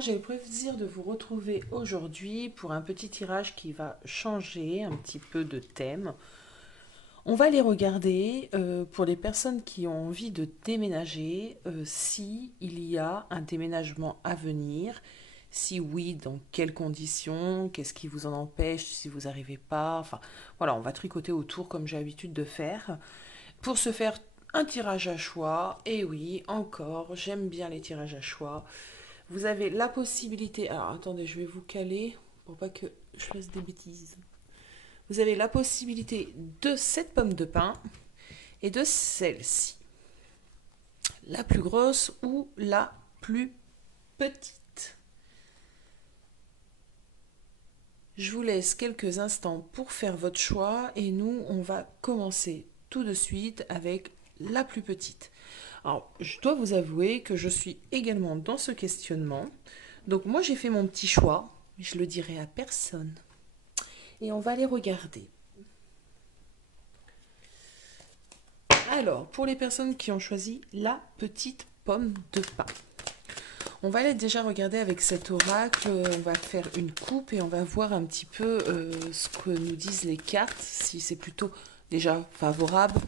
moi j'ai le plaisir de vous retrouver aujourd'hui pour un petit tirage qui va changer un petit peu de thème. On va les regarder pour les personnes qui ont envie de déménager, si il y a un déménagement à venir, si oui, dans quelles conditions, qu'est-ce qui vous en empêche si vous n'arrivez pas. Enfin voilà, on va tricoter autour comme j'ai l'habitude de faire. Pour se faire un tirage à choix, et oui, encore, j'aime bien les tirages à choix. Vous avez la possibilité. Alors attendez, je vais vous caler pour pas que je fasse des bêtises. Vous avez la possibilité de cette pomme de pin et de celle-ci. La plus grosse ou la plus petite. Je vous laisse quelques instants pour faire votre choix et nous, on va commencer tout de suite avec la plus petite. Alors, je dois vous avouer que je suis également dans ce questionnement. Donc moi, j'ai fait mon petit choix, mais je le dirai à personne. Et on va les regarder. Alors, pour les personnes qui ont choisi la petite pomme de pin, on va aller déjà regarder avec cet oracle. On va faire une coupe et on va voir un petit peu ce que nous disent les cartes, si c'est plutôt déjà favorable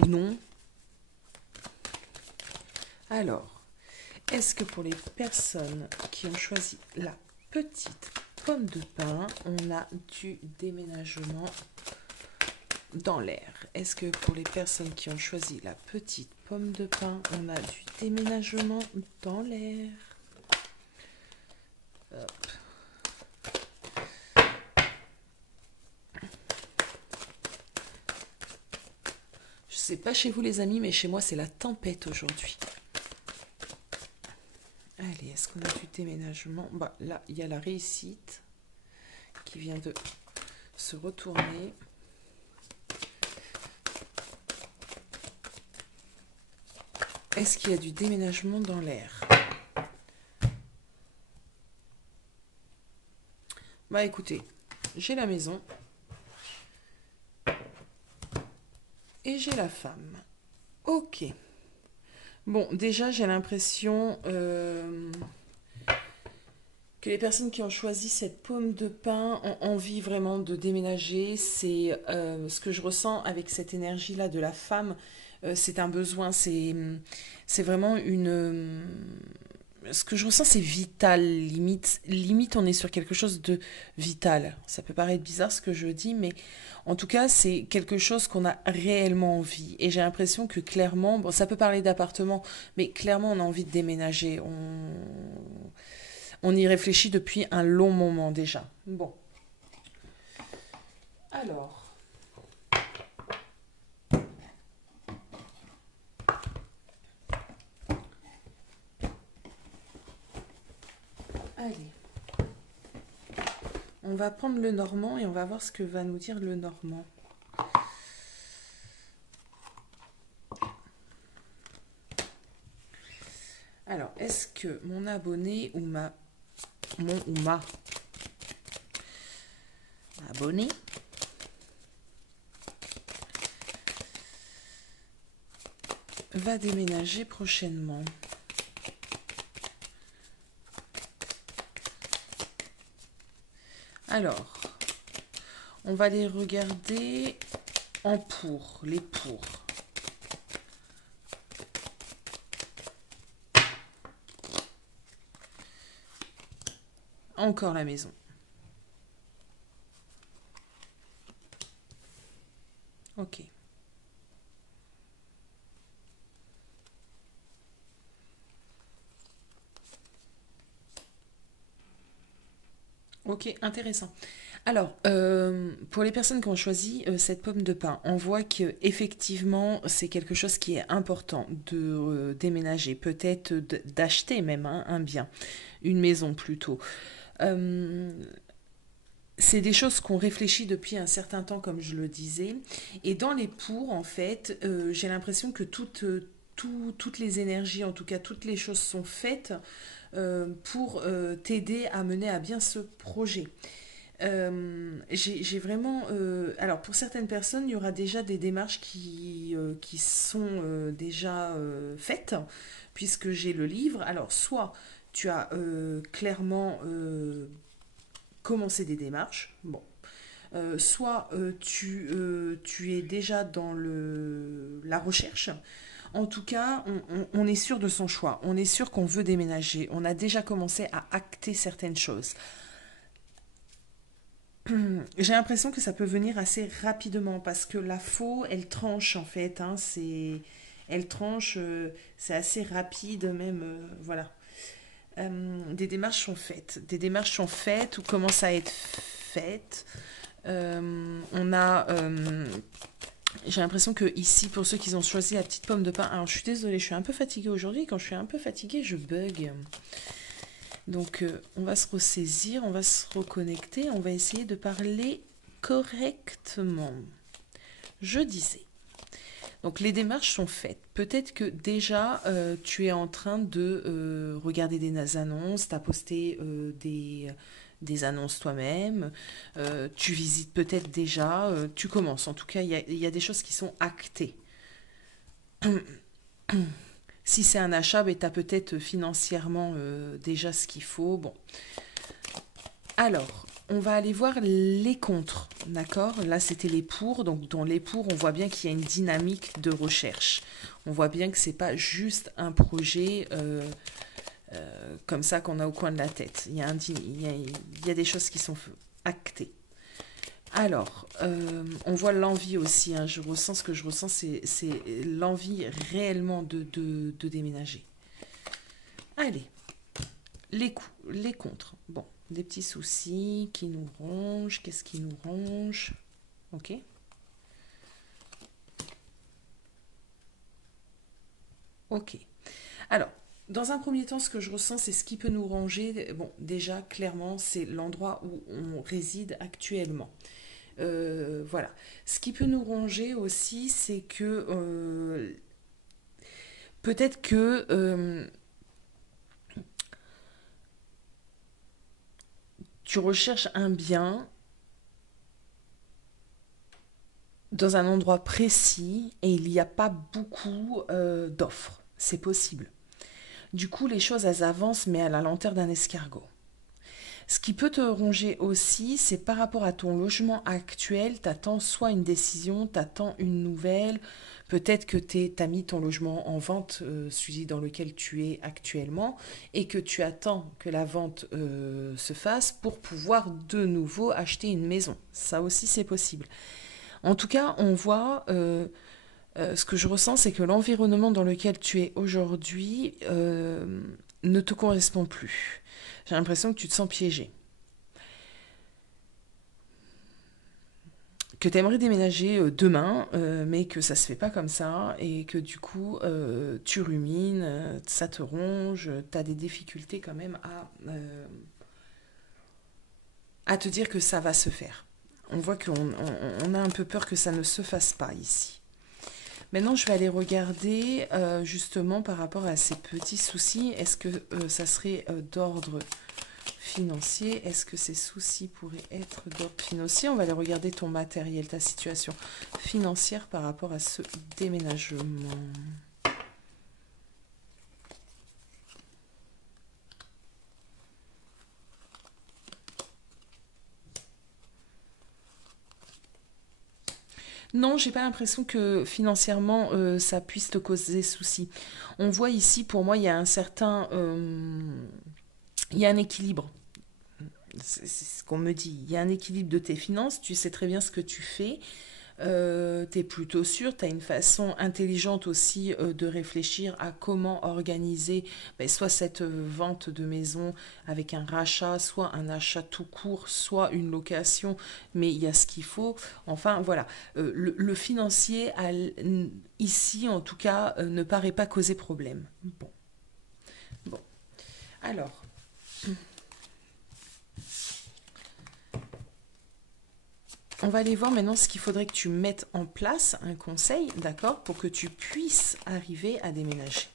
ou non. Alors, est-ce que pour les personnes qui ont choisi la petite pomme de pin, on a du déménagement dans l'air? Est-ce que pour les personnes qui ont choisi la petite pomme de pin, on a du déménagement dans l'air? Hop. Je sais pas chez vous les amis, mais chez moi c'est la tempête aujourd'hui. Allez, est-ce qu'on a du déménagement? Bah, là, il y a la réussite qui vient de se retourner. Est-ce qu'il y a du déménagement dans l'air? Bah écoutez, j'ai la maison et j'ai la femme. Ok. Bon, déjà j'ai l'impression que les personnes qui ont choisi cette pomme de pin ont envie vraiment de déménager. C'est ce que je ressens avec cette énergie-là de la femme. C'est un besoin, c'est vraiment une... ce que je ressens, c'est vital, limite, on est sur quelque chose de vital. Ça peut paraître bizarre ce que je dis, mais en tout cas, c'est quelque chose qu'on a réellement envie. Et j'ai l'impression que clairement, bon, ça peut parler d'appartement, mais clairement, on a envie de déménager. On y réfléchit depuis un long moment déjà. Bon. Alors, allez. On va prendre le normand et on va voir ce que va nous dire le normand. Alors, est-ce que mon abonné ou ma abonné va déménager prochainement? Alors, on va les regarder en pour, les pour. Encore la maison. Ok. Ok, intéressant. Alors, pour les personnes qui ont choisi cette pomme de pin, on voit que effectivement c'est quelque chose qui est important de déménager, peut-être d'acheter même hein, un bien, une maison plutôt. Euh, c'est des choses qu'on réfléchit depuis un certain temps, comme je le disais. Et dans les pour, en fait, j'ai l'impression que toutes les énergies, en tout cas toutes les choses sont faites pour t'aider à mener à bien ce projet. J'ai vraiment... alors pour certaines personnes, il y aura déjà des démarches qui sont déjà faites, puisque j'ai le livre. Alors soit tu as clairement commencé des démarches. Bon. Soit tu es déjà dans la recherche. En tout cas, on est sûr de son choix. On est sûr qu'on veut déménager. On a déjà commencé à acter certaines choses. J'ai l'impression que ça peut venir assez rapidement parce que la faux, elle tranche en fait. Hein, elle tranche, c'est assez rapide même. Voilà. Des démarches sont faites. Des démarches sont faites ou commencent à être faites. On a J'ai l'impression que ici, pour ceux qui ont choisi la petite pomme de pin, alors je suis désolée, je suis un peu fatiguée aujourd'hui. Quand je suis un peu fatiguée, je bug. Donc, on va se ressaisir, on va se reconnecter, on va essayer de parler correctement. Je disais. Donc, les démarches sont faites. Peut-être que déjà, tu es en train de regarder des annonces, tu as posté des annonces toi-même, tu visites peut-être déjà, tu commences. En tout cas, il y a des choses qui sont actées. Si c'est un achat, ben, tu as peut-être financièrement déjà ce qu'il faut. Bon. Alors, on va aller voir les contre, d'accord? Là, c'était les pour. Donc, dans les pour, on voit bien qu'il y a une dynamique de recherche. On voit bien que c'est pas juste un projet comme ça qu'on a au coin de la tête. Il y a des choses qui sont actées. Alors, on voit l'envie aussi. Hein. Je ressens ce que je ressens, c'est l'envie réellement de déménager. Allez, les contres. Bon, des petits soucis qui nous rongent. Qu'est-ce qui nous ronge? Ok. Ok. Alors, dans un premier temps, ce que je ressens, c'est ce qui peut nous ronger. Bon, déjà, clairement, c'est l'endroit où on réside actuellement. Voilà. Ce qui peut nous ronger aussi, c'est que peut-être que tu recherches un bien dans un endroit précis et il n'y a pas beaucoup d'offres. C'est possible. Du coup, les choses, elles avancent, mais à la lenteur d'un escargot. Ce qui peut te ronger aussi, c'est par rapport à ton logement actuel, t'attends soit une décision, t'attends une nouvelle, peut-être que t'as mis ton logement en vente, celui dans lequel tu es actuellement, et que tu attends que la vente se fasse pour pouvoir de nouveau acheter une maison. Ça aussi, c'est possible. En tout cas, on voit, ce que je ressens, c'est que l'environnement dans lequel tu es aujourd'hui ne te correspond plus. J'ai l'impression que tu te sens piégé. Que tu aimerais déménager demain, mais que ça se fait pas comme ça, et que du coup, tu rumines, ça te ronge, tu as des difficultés quand même à te dire que ça va se faire. On voit qu'on a un peu peur que ça ne se fasse pas ici. Maintenant, je vais aller regarder justement par rapport à ces petits soucis. Est-ce que ça serait d'ordre financier? Est-ce que ces soucis pourraient être d'ordre financier? On va aller regarder ton matériel, ta situation financière par rapport à ce déménagement. Non, j'ai pas l'impression que financièrement ça puisse te causer souci. On voit ici, pour moi, il y a un certain, il y a un équilibre. C'est ce qu'on me dit. Il y a un équilibre de tes finances. Tu sais très bien ce que tu fais. Tu es plutôt sûr, tu as une façon intelligente aussi de réfléchir à comment organiser ben, soit cette vente de maison avec un rachat, soit un achat tout court, soit une location, mais il y a ce qu'il faut. Enfin voilà, le financier ici en tout cas ne paraît pas causer problème. Bon, bon. Alors, on va aller voir maintenant ce qu'il faudrait que tu mettes en place, un conseil, d'accord, pour que tu puisses arriver à déménager.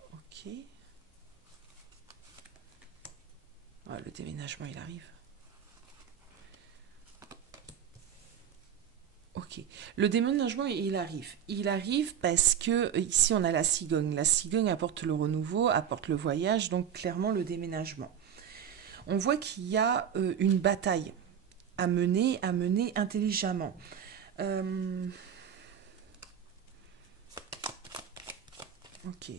Ok. Ah, le déménagement, il arrive. Ok. Le déménagement, il arrive. Il arrive parce que ici, on a la cigogne. La cigogne apporte le renouveau, apporte le voyage, donc clairement le déménagement. On voit qu'il y a une bataille à mener intelligemment. Euh, ok.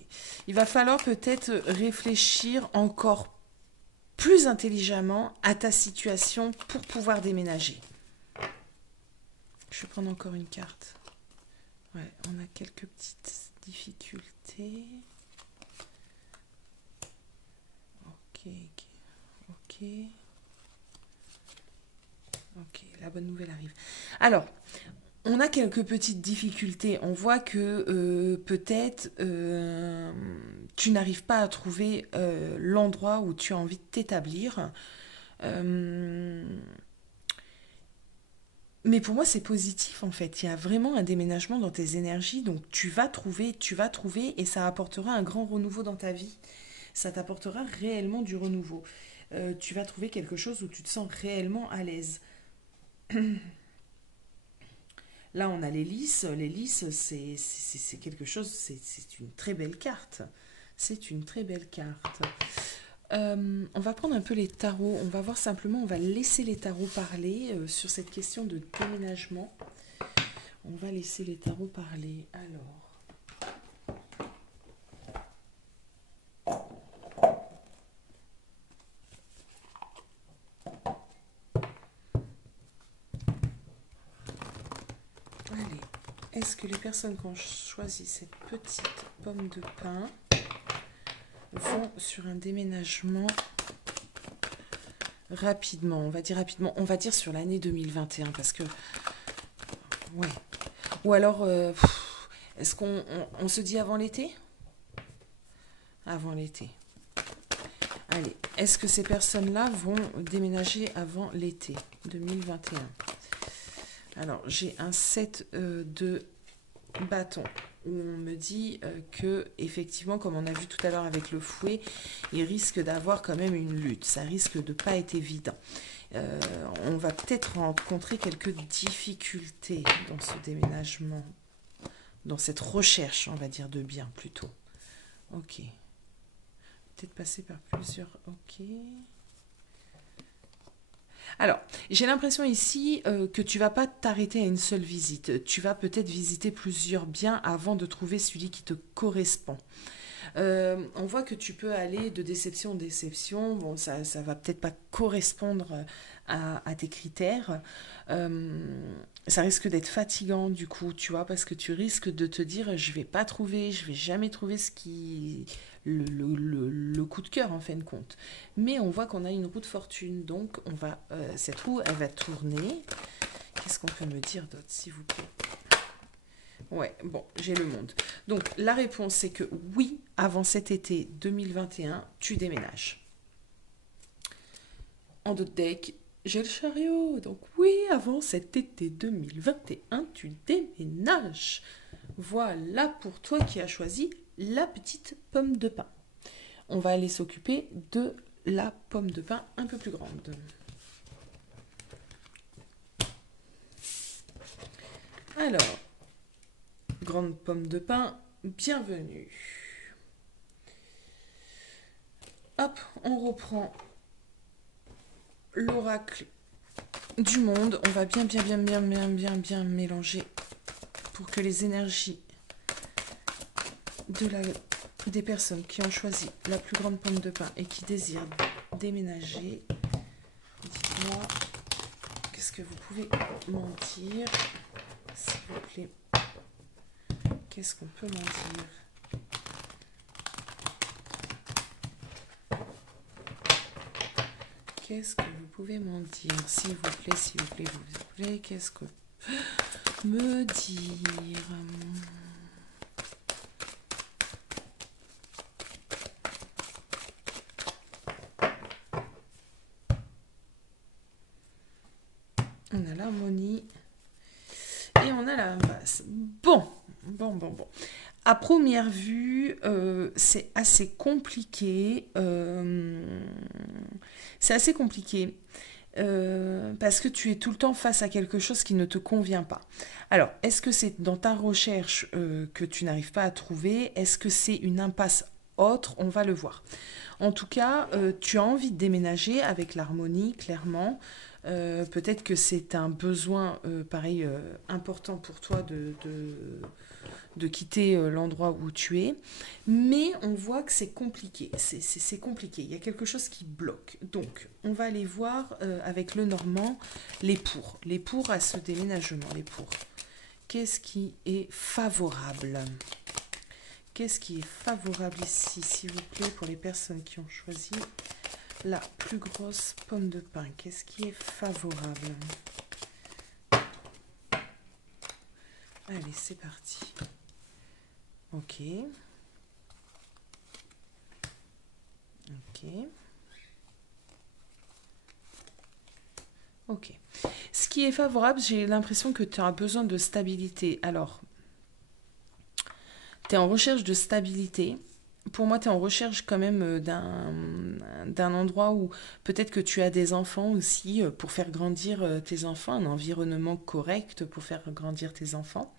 Il va falloir peut-être réfléchir encore plus intelligemment à ta situation pour pouvoir déménager. Je vais prendre encore une carte. Ouais, on a quelques petites difficultés. Ok, ok. Ok, la bonne nouvelle arrive. Alors, on a quelques petites difficultés. On voit que peut-être tu n'arrives pas à trouver l'endroit où tu as envie de t'établir. Euh, mais pour moi, c'est positif en fait. Il y a vraiment un déménagement dans tes énergies, donc tu vas trouver, et ça apportera un grand renouveau dans ta vie. Ça t'apportera réellement du renouveau. Tu vas trouver quelque chose où tu te sens réellement à l'aise. Là, on a les lys. Les lys, c'est quelque chose, c'est une très belle carte. C'est une très belle carte. On va prendre un peu les tarots. On va voir simplement, on va laisser les tarots parler sur cette question de déménagement. On va laisser les tarots parler. Alors. Allez. Est-ce que les personnes qui ont choisi cette petite pomme de pin vont sur un déménagement rapidement? On va dire rapidement. On va dire sur l'année 2021 parce que... Ouais. Ou alors, est-ce qu'on se dit avant l'été? Avant l'été. Allez, est-ce que ces personnes-là vont déménager avant l'été 2021? Alors, j'ai un set de bâtons où on me dit que, effectivement, comme on a vu tout à l'heure avec le fouet, il risque d'avoir quand même une lutte. Ça risque de ne pas être évident. On va peut-être rencontrer quelques difficultés dans ce déménagement, dans cette recherche, on va dire, de biens plutôt. Ok. Peut-être passer par plusieurs... Ok. Alors, j'ai l'impression ici que tu vas pas t'arrêter à une seule visite. Tu vas peut-être visiter plusieurs biens avant de trouver celui qui te correspond. On voit que tu peux aller de déception en déception. Bon, ça va peut-être pas correspondre à tes critères. Ça risque d'être fatigant du coup, tu vois, parce que tu risques de te dire je vais pas trouver, je vais jamais trouver ce qui le coup de cœur en fin de compte. Mais on voit qu'on a une roue de fortune, donc cette roue elle va tourner. Qu'est-ce qu'on peut me dire d'autre, s'il vous plaît? Ouais, bon, j'ai le monde. Donc, la réponse, c'est que oui, avant cet été 2021, tu déménages. En d'autres deck, j'ai le chariot. Donc, oui, avant cet été 2021, tu déménages. Voilà pour toi qui as choisi la petite pomme de pin. On va aller s'occuper de la pomme de pin un peu plus grande. Alors, grande pomme de pin, bienvenue. Hop, on reprend l'oracle du monde. On va bien mélanger pour que les énergies des personnes qui ont choisi la plus grande pomme de pin et qui désirent déménager, dites-moi, qu'est-ce que vous pouvez m'en dire, s'il vous plaît? Qu'est-ce qu'on peut m'en dire? Qu'est-ce que vous pouvez m'en dire? S'il vous plaît, s'il vous plaît, s'il vous plaît, qu'est-ce que me dire? On a l'harmonie et on a la basse. Bon. À première vue, c'est assez compliqué. C'est assez compliqué. parce que tu es tout le temps face à quelque chose qui ne te convient pas. Alors, est-ce que c'est dans ta recherche que tu n'arrives pas à trouver? Est-ce que c'est une impasse autre? On va le voir. En tout cas, tu as envie de déménager avec l'harmonie, clairement. Peut-être que c'est un besoin, pareil, important pour toi de quitter l'endroit où tu es. Mais on voit que c'est compliqué. C'est compliqué. Il y a quelque chose qui bloque. Donc, on va aller voir avec le Normand les pour. Les pour à ce déménagement. Les pour. Qu'est-ce qui est favorable? Qu'est-ce qui est favorable ici, s'il vous plaît, pour les personnes qui ont choisi la plus grosse pomme de pin? Qu'est-ce qui est favorable? Allez, c'est parti. Ok. Ok. Ok. Ce qui est favorable, j'ai l'impression que tu as besoin de stabilité. Alors, tu es en recherche de stabilité. Pour moi, tu es en recherche quand même d'un endroit où peut-être que tu as des enfants aussi pour faire grandir tes enfants, un environnement correct pour faire grandir tes enfants.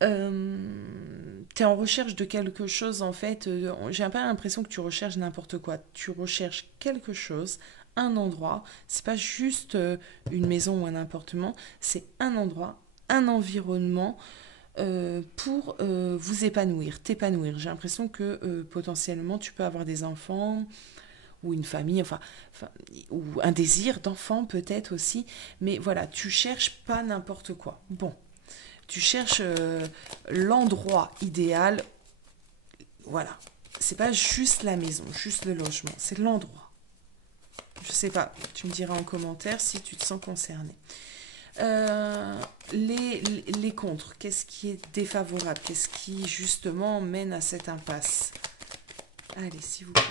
Tu es en recherche de quelque chose en fait. J'ai pas l'impression que tu recherches n'importe quoi. Tu recherches quelque chose, un endroit. C'est pas juste une maison ou un appartement. C'est un endroit, un environnement pour vous épanouir, t'épanouir. J'ai l'impression que potentiellement tu peux avoir des enfants ou une famille, enfin, ou un désir d'enfant peut-être aussi. Mais voilà, tu cherches pas n'importe quoi. Bon, tu cherches l'endroit idéal. Voilà, c'est pas juste la maison, juste le logement, c'est l'endroit. Je sais pas, tu me diras en commentaire si tu te sens concerné. Euh, les contres, qu'est-ce qui est défavorable? Qu'est-ce qui justement mène à cette impasse? Allez, s'il vous plaît.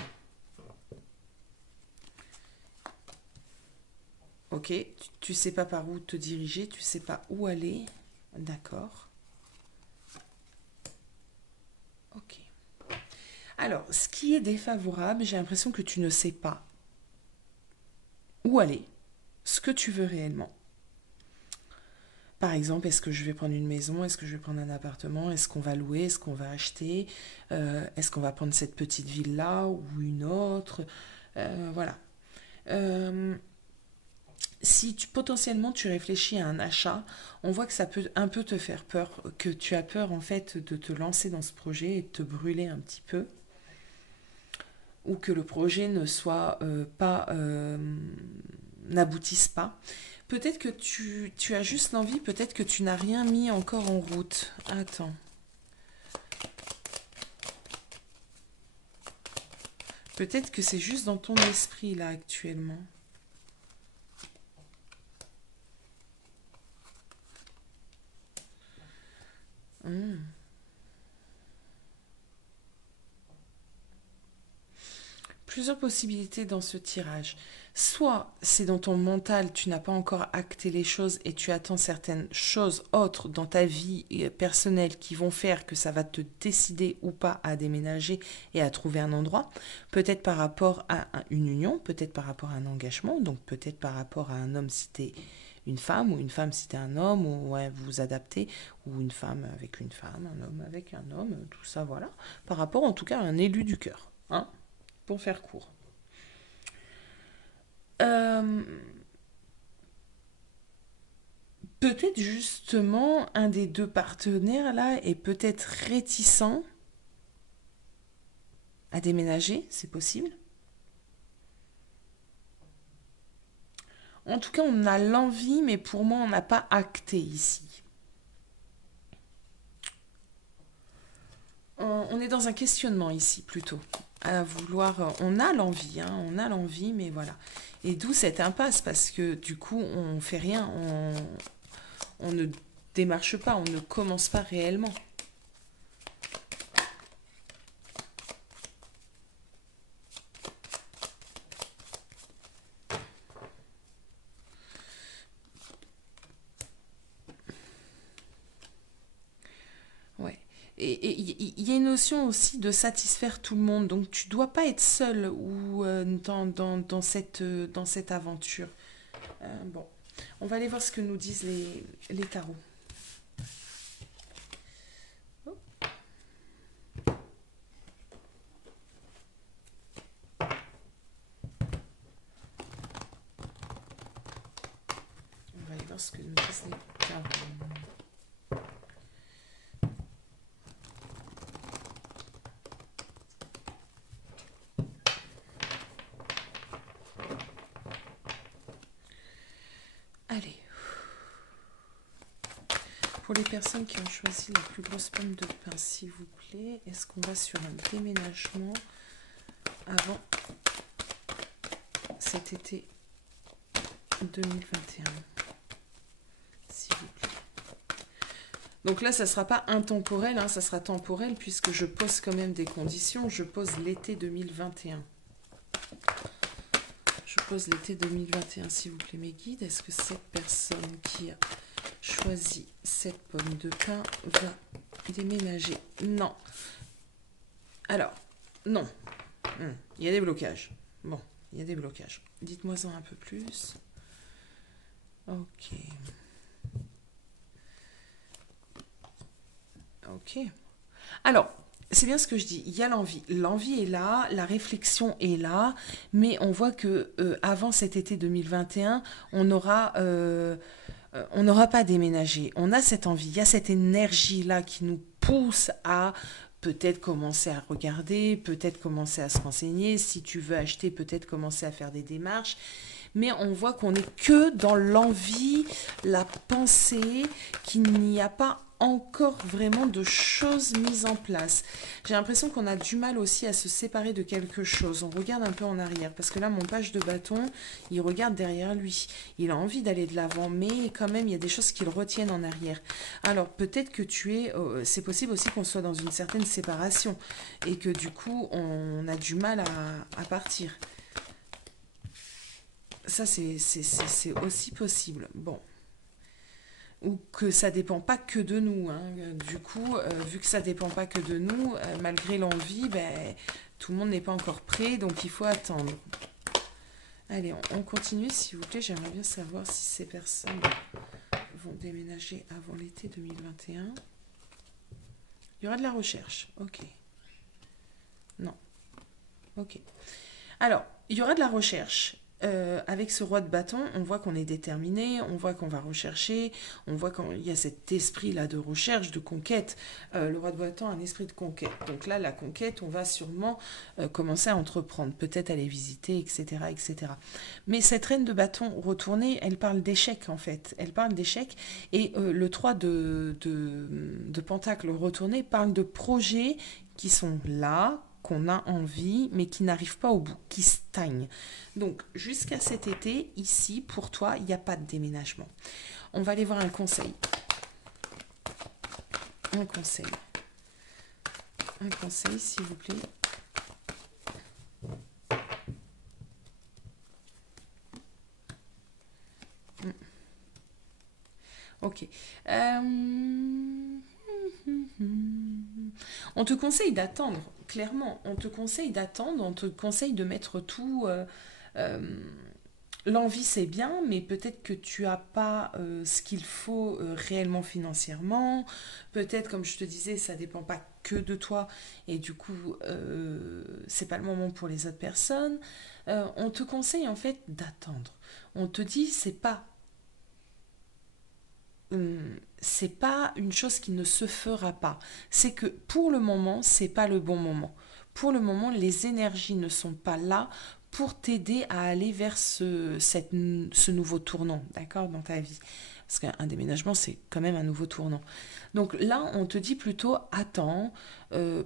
Ok, tu sais pas par où te diriger, tu sais pas où aller. D'accord. Ok. Alors, ce qui est défavorable, j'ai l'impression que tu ne sais pas où aller, ce que tu veux réellement. Par exemple, est-ce que je vais prendre une maison? Est-ce que je vais prendre un appartement? Est-ce qu'on va louer? Est-ce qu'on va acheter? Est-ce qu'on va prendre cette petite ville-là ou une autre? Voilà. Euh, Si potentiellement tu réfléchis à un achat, on voit que ça peut un peu te faire peur, que tu as peur en fait de te lancer dans ce projet et de te brûler un petit peu, ou que le projet ne soit pas n'aboutisse pas. Peut-être que tu as juste l'envie, peut-être que tu n'as rien mis encore en route. Attends. Peut-être que c'est juste dans ton esprit là actuellement. Hmm. Plusieurs possibilités dans ce tirage. Soit c'est dans ton mental, tu n'as pas encore acté les choses et tu attends certaines choses autres dans ta vie personnelle qui vont faire que ça va te décider ou pas à déménager et à trouver un endroit. Peut-être par rapport à une union, peut-être par rapport à un engagement, donc peut-être par rapport à un homme si t'es une femme ou une femme si t'es un homme, ou ouais, vous vous adaptez, ou une femme avec une femme, un homme avec un homme, tout ça voilà. Par rapport en tout cas à un élu du cœur, hein, pour faire court. Euh, Peut-être justement un des deux partenaires là est peut-être réticent à déménager, c'est possible. En tout cas, on a l'envie, mais pour moi, on n'a pas acté ici. On est dans un questionnement ici plutôt. À vouloir, on a l'envie, hein, on a l'envie, mais voilà. Et d'où cette impasse parce que du coup, on fait rien, on ne démarche pas, on ne commence pas réellement. Ouais. Et il y a une notion aussi de satisfaire tout le monde. Donc tu dois pas être seul ou dans cette aventure. Bon, on va aller voir ce que nous disent les tarots. On va aller voir ce que nous disent les tarots. Allez. Pour les personnes qui ont choisi la plus grosse pomme de pain, s'il vous plaît, est-ce qu'on va sur un déménagement avant cet été 2021, s'il vous plaît. Donc là, ça ne sera pas intemporel, hein, ça sera temporel puisque je pose quand même des conditions. Je pose l'été 2021. Je pose l'été 2021, s'il vous plaît, mes guides. Est-ce que cette personne qui a choisi cette pomme de pain va déménager? Non. Alors, non. Il y a des blocages. Bon, il y a des blocages. Dites-moi-en un peu plus. Ok. Ok. Alors, c'est bien ce que je dis. Il y a l'envie. L'envie est là, la réflexion est là, mais on voit que avant cet été 2021, on n'aura pas déménagé. On a cette envie. Il y a cette énergie-là qui nous pousse à peut-être commencer à regarder, peut-être commencer à se renseigner. Si tu veux acheter, peut-être commencer à faire des démarches. Mais on voit qu'on n'est que dans l'envie, la pensée, qu'il n'y a pas encore vraiment de choses mises en place. J'ai l'impression qu'on a du mal aussi à se séparer de quelque chose. On regarde un peu en arrière, parce que là, mon page de bâton, il regarde derrière lui. Il a envie d'aller de l'avant, mais quand même, il y a des choses qui le retiennent en arrière. Alors, peut-être que c'est possible aussi qu'on soit dans une certaine séparation, et que du coup, on a du mal à partir. Ça, c'est aussi possible. Bon. Ou que ça dépend pas que de nous. Hein. Du coup, vu que ça dépend pas que de nous, malgré l'envie, ben, tout le monde n'est pas encore prêt, donc il faut attendre. Allez, on continue, s'il vous plaît. J'aimerais bien savoir si ces personnes vont déménager avant l'été 2021. Il y aura de la recherche. Ok. Non. Ok. Alors, il y aura de la recherche. Avec ce roi de bâton, on voit qu'on est déterminé, on voit qu'on va rechercher, on voit qu'il y a cet esprit-là de recherche, de conquête. Le roi de bâton a un esprit de conquête. Donc là, la conquête, on va sûrement commencer à entreprendre, peut-être aller visiter, etc., etc. Mais cette reine de bâton retournée, elle parle d'échec, en fait. Elle parle d'échec. Et le 3 de pentacle retourné parle de projets qui sont là, qu'on a envie, mais qui n'arrivent pas au bout, qui stagnent. Donc, jusqu'à cet été, ici, pour toi, il n'y a pas de déménagement. On va aller voir un conseil. Un conseil. Un conseil, s'il vous plaît. Ok. On te conseille d'attendre, clairement. On te conseille d'attendre, on te conseille de mettre tout. L'envie, c'est bien, mais peut-être que tu n'as pas ce qu'il faut réellement financièrement. Peut-être, comme je te disais, ça ne dépend pas que de toi. Et du coup, c'est pas le moment pour les autres personnes. On te conseille en fait d'attendre. On te dit, c'est pas une chose qui ne se fera pas. C'est que pour le moment, c'est pas le bon moment. Pour le moment, les énergies ne sont pas là pour t'aider à aller vers ce nouveau tournant, d'accord, dans ta vie. Parce qu'un déménagement, c'est quand même un nouveau tournant. Donc là, on te dit plutôt, attends,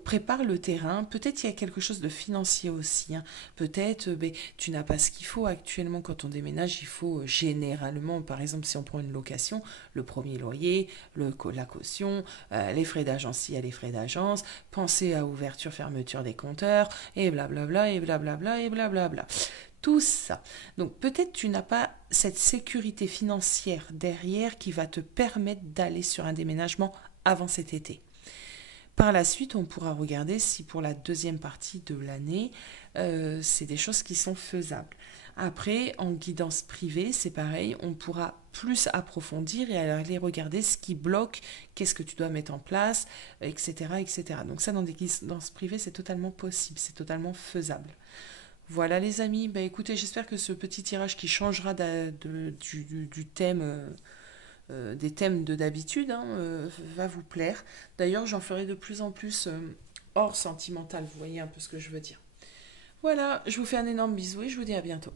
prépare le terrain. Peut-être il y a quelque chose de financier aussi. Hein. Peut-être tu n'as pas ce qu'il faut actuellement quand on déménage. Il faut généralement, par exemple, si on prend une location, le premier loyer, la caution, les frais d'agence, il y a les frais d'agence, penser à ouverture, fermeture des compteurs, et blablabla, et blablabla, et blablabla. Tout ça. Donc peut-être tu n'as pas cette sécurité financière derrière qui va te permettre d'aller sur un déménagement avant cet été. Par la suite, on pourra regarder si pour la deuxième partie de l'année, c'est des choses qui sont faisables. Après, en guidance privée, c'est pareil, on pourra plus approfondir et aller regarder ce qui bloque, qu'est-ce que tu dois mettre en place, etc., etc. Donc ça, dans des guidances privées, c'est totalement possible, c'est totalement faisable. Voilà les amis, bah écoutez, j'espère que ce petit tirage qui changera du thème, des thèmes de d'habitude, hein, va vous plaire. D'ailleurs, j'en ferai de plus en plus hors sentimental, vous voyez un peu ce que je veux dire. Voilà, je vous fais un énorme bisou et je vous dis à bientôt.